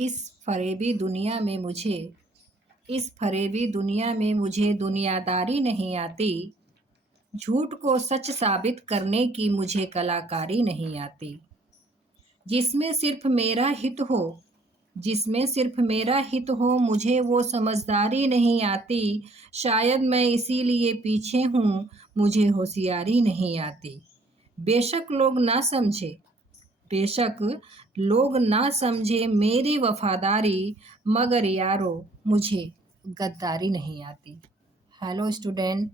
इस फरेबी दुनिया में मुझे इस फरेबी दुनिया में मुझे दुनियादारी नहीं आती। झूठ को सच साबित करने की मुझे कलाकारी नहीं आती। जिसमें सिर्फ मेरा हित हो जिसमें सिर्फ मेरा हित हो मुझे वो समझदारी नहीं आती। शायद मैं इसीलिए पीछे हूँ, मुझे होशियारी नहीं आती। बेशक लोग ना समझे बेशक लोग ना समझे मेरी वफादारी, मगर यारो मुझे गद्दारी नहीं आती। हेलो स्टूडेंट,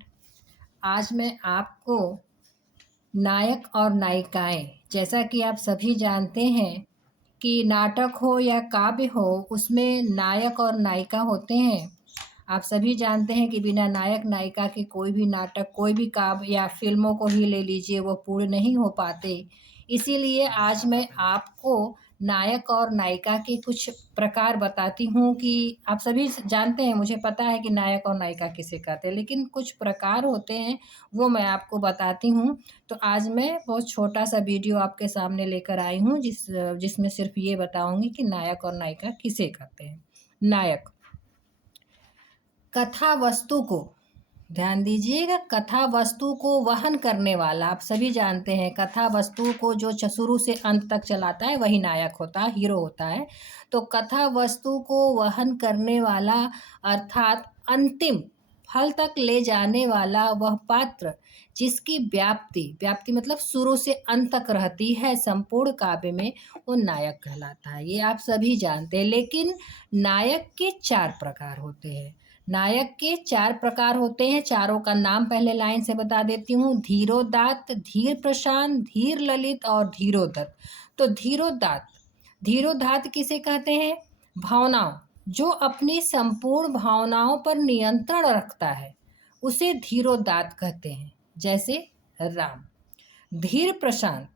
आज मैं आपको नायक और नायिकाएं, जैसा कि आप सभी जानते हैं कि नाटक हो या काव्य हो, उसमें नायक और नायिका होते हैं। आप सभी जानते हैं कि बिना नायक नायिका के कोई भी नाटक, कोई भी काव्य या फिल्मों को ही ले लीजिए, वो पूर्ण नहीं हो पाते। इसीलिए आज मैं आपको नायक और नायिका के कुछ प्रकार बताती हूँ कि आप सभी जानते हैं, मुझे पता है कि नायक और नायिका किसे कहते हैं, लेकिन कुछ प्रकार होते हैं, वो मैं आपको बताती हूँ। तो आज मैं बहुत छोटा सा वीडियो आपके सामने लेकर आई हूँ, जिसमें सिर्फ ये बताऊंगी कि नायक और नायिका किसे कहते हैं। नायक, कथा वस्तु को, ध्यान दीजिएगा, कथा वस्तु को वहन करने वाला। आप सभी जानते हैं कथा वस्तु को जो शुरू से अंत तक चलाता है वही नायक होता है, हीरो होता है। तो कथा वस्तु को वहन करने वाला अर्थात अंतिम फल तक ले जाने वाला वह पात्र जिसकी व्याप्ति मतलब शुरू से अंत तक रहती है संपूर्ण काव्य में, वो नायक कहलाता है। ये आप सभी जानते हैं। लेकिन नायक के 4 प्रकार होते हैं। नायक के 4 प्रकार होते हैं। चारों का नाम पहले लाइन से बता देती हूँ। धीरोदात्त, धीर प्रशांत, धीर ललित और धीरोदत्त। तो धीरोदात्त किसे कहते हैं? भावनाओं, जो अपनी संपूर्ण भावनाओं पर नियंत्रण रखता है उसे धीरोदात्त कहते हैं, जैसे राम। धीर प्रशांत,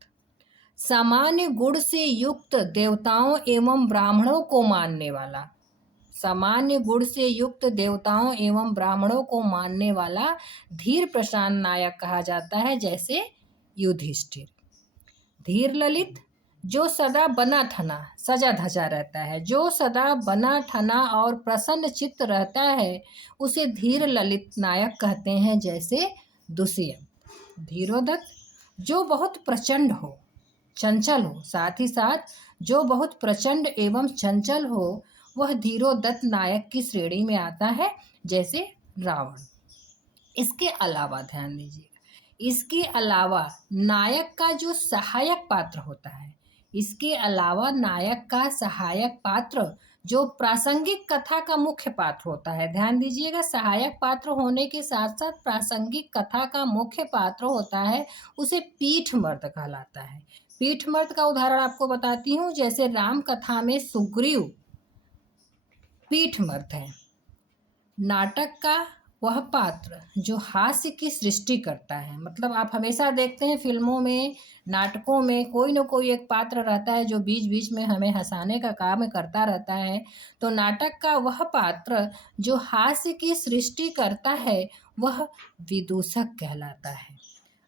सामान्य गुण से युक्त देवताओं एवं ब्राह्मणों को मानने वाला, सामान्य गुण से युक्त देवताओं एवं ब्राह्मणों को मानने वाला धीर प्रशांत नायक कहा जाता है, जैसे युधिष्ठिर। धीर ललित, जो सदा बना ठना सजा धजा रहता है, जो सदा बना ठना और प्रसन्न चित्त रहता है, उसे धीर ललित नायक कहते हैं, जैसे दुष्यंत। धीरोदत्त, जो बहुत प्रचंड हो, चंचल हो, साथ ही साथ जो बहुत प्रचंड एवं चंचल हो, वह धीरोदत्त नायक की श्रेणी में आता है, जैसे रावण। इसके अलावा ध्यान दीजिएगा, इसके अलावा नायक का जो सहायक पात्र होता है, इसके अलावा नायक का सहायक पात्र जो प्रासंगिक कथा का मुख्य पात्र होता है, ध्यान दीजिएगा, सहायक पात्र होने के साथ साथ प्रासंगिक कथा का मुख्य पात्र होता है, उसे पीठमर्द कहलाता है। पीठमर्द का उदाहरण आपको बताती हूँ, जैसे राम कथा में सुग्रीव पीठमर्द है। नाटक का वह पात्र जो हास्य की सृष्टि करता है, मतलब आप हमेशा देखते हैं फिल्मों में, नाटकों में कोई न कोई एक पात्र रहता है जो बीच बीच में हमें हंसाने का काम करता रहता है। तो नाटक का वह पात्र जो हास्य की सृष्टि करता है, वह विदूषक कहलाता है।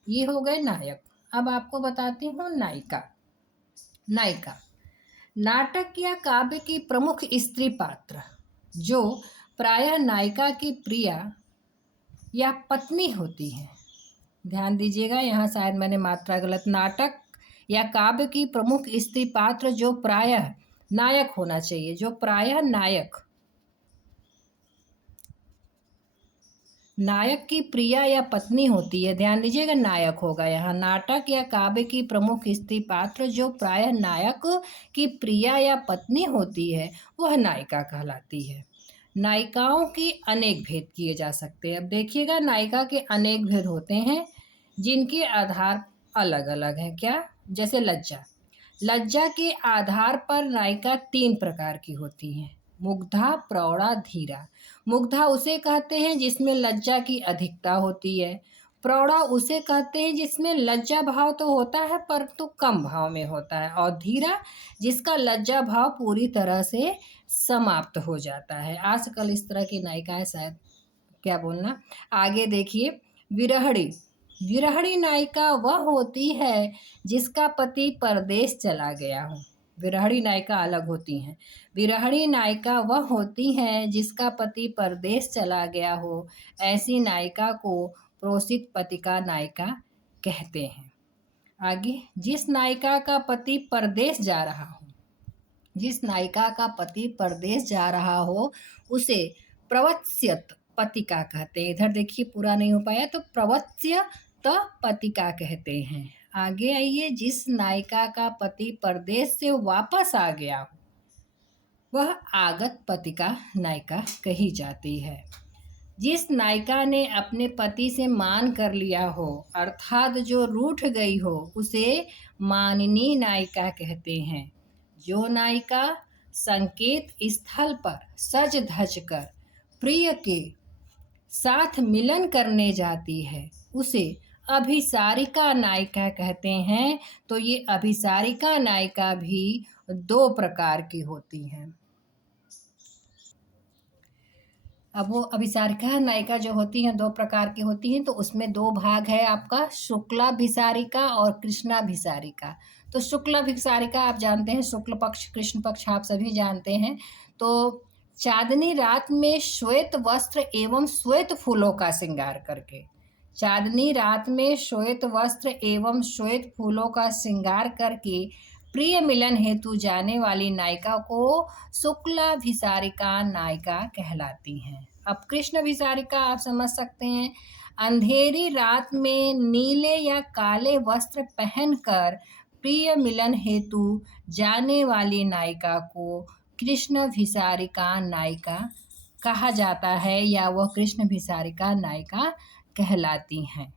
ये हो गए नायक। अब आपको बताती हूँ नायिका। नायिका, नाटक या काव्य की प्रमुख स्त्री पात्र जो प्रायः नायिका की प्रिया या पत्नी होती है। ध्यान दीजिएगा, यहाँ शायद मैंने मात्रा गलत, नाटक या काव्य की प्रमुख स्त्री पात्र जो प्रायः नायक होना चाहिए, जो प्रायः नायक की प्रिया या पत्नी होती है। ध्यान दीजिएगा, नायक होगा यहाँ। नाटक या काव्य की प्रमुख स्त्री पात्र जो प्रायः नायक की प्रिया या पत्नी होती है, वह नायिका कहलाती है। नायिकाओं के अनेक भेद किए जा सकते हैं। अब देखिएगा, नायिका के अनेक भेद होते हैं जिनके आधार अलग अलग हैं। क्या? जैसे लज्जा। लज्जा के आधार पर नायिका 3 प्रकार की होती हैं: मुग्धा, प्रौढ़ा, धीरा। मुग्धा उसे कहते हैं जिसमें लज्जा की अधिकता होती है। प्रौढ़ा उसे कहते हैं जिसमें लज्जा भाव तो होता है परंतु कम भाव में होता है। और धीरा, जिसका लज्जा भाव पूरी तरह से समाप्त हो जाता है। आजकल इस तरह की नायिकाएं शायद, क्या बोलना। आगे देखिए, विरहणी। विरहणी नायिका वह होती है जिसका पति परदेश चला गया हो। विरहणी नायिका अलग होती हैं। विरहणी नायिका वह होती हैं जिसका पति परदेश चला गया हो। ऐसी नायिका को प्रोषित पतिका नायिका कहते हैं। आगे, जिस नायिका का पति परदेश जा रहा हो, जिस नायिका का पति परदेश जा रहा हो उसे प्रवत्स्यत पतिका कहते हैं। इधर देखिए पूरा नहीं हो पाया, तो प्रवत्स्यत पतिका कहते हैं। आगे आइए, जिस नायिका का पति परदेश से वापस आ गया हो वह आगत पतिका नायिका कही जाती है। जिस नायिका ने अपने पति से मान कर लिया हो अर्थात जो रूठ गई हो उसे मानिनी नायिका कहते हैं। जो नायिका संकेत स्थल पर सज धज कर प्रिय के साथ मिलन करने जाती है उसे अभिसारिका नायिका कहते हैं। तो ये अभिसारिका नायिका भी 2 प्रकार की होती हैं। अब वो अभिसारिका नायिका जो होती हैं 2 प्रकार की होती हैं, तो उसमें 2 भाग है आपका, शुक्लाभिसारिका और कृष्णाभिसारिका। तो शुक्लाभिसारिका आप जानते हैं, शुक्ल पक्ष कृष्ण पक्ष आप सभी जानते हैं। तो चांदनी रात में श्वेत वस्त्र एवं श्वेत फूलों का श्रृंगार करके, चांदनी रात में श्वेत वस्त्र एवं श्वेत फूलों का श्रृंगार करके प्रिय मिलन हेतु जाने वाली नायिका को शुक्लाभिसारिका नायिका कहलाती हैं। अब कृष्णाभिसारिका आप समझ सकते हैं, अंधेरी रात में नीले या काले वस्त्र पहनकर प्रिय मिलन हेतु जाने वाली नायिका को कृष्णाभिसारिका नायिका कहा जाता है या वह कृष्णाभिसारिका नायिका कहलाती हैं।